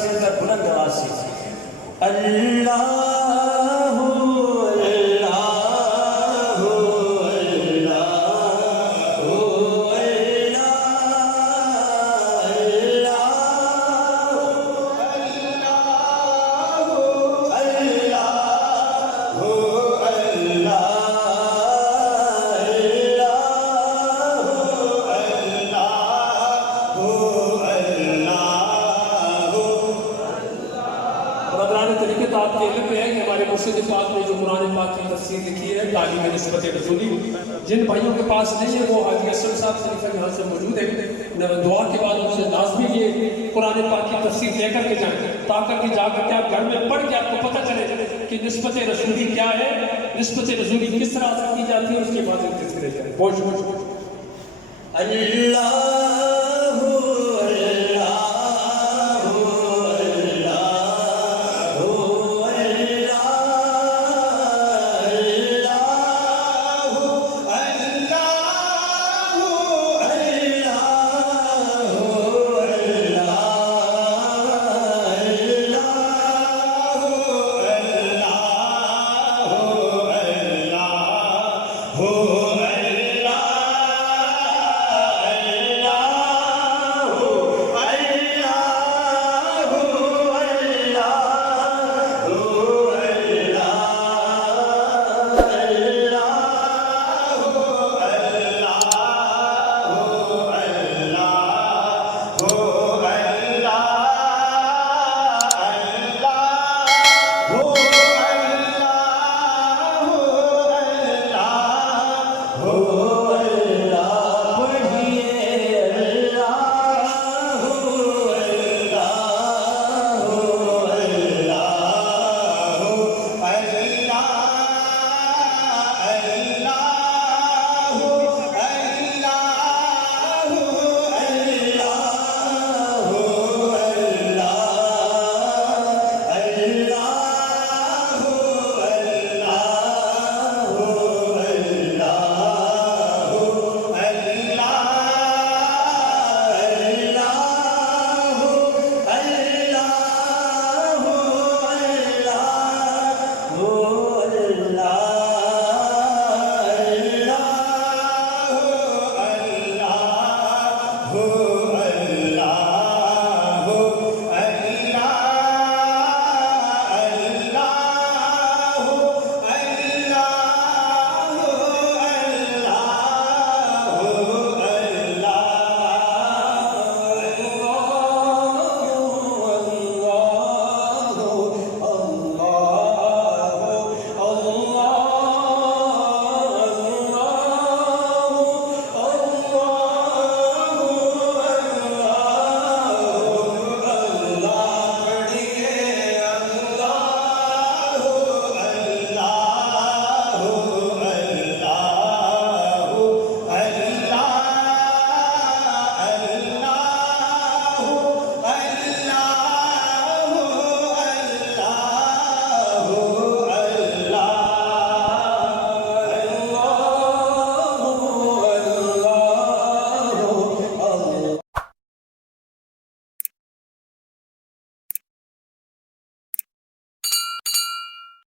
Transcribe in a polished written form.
مل کر بلند آواز سے اللہ جن بھائیوں کے پاس نہیں ہے وہ حاجی اسلم صاحب خلیفہ یہاں سے موجود ہیں، دعا کے بعد ان سے لازمی یہ قرآن پاک کی تفسیر لے کر کے جائیں تاکہ کہ جا کر کے آپ گھر میں پڑھ کے آپ کو پتہ چلے کہ نسبت رسولی کیا ہے، نسبت رسولی کس طرح ادا کی جاتی ہے، اس کے بعد تذکرے جائیں۔ اللہ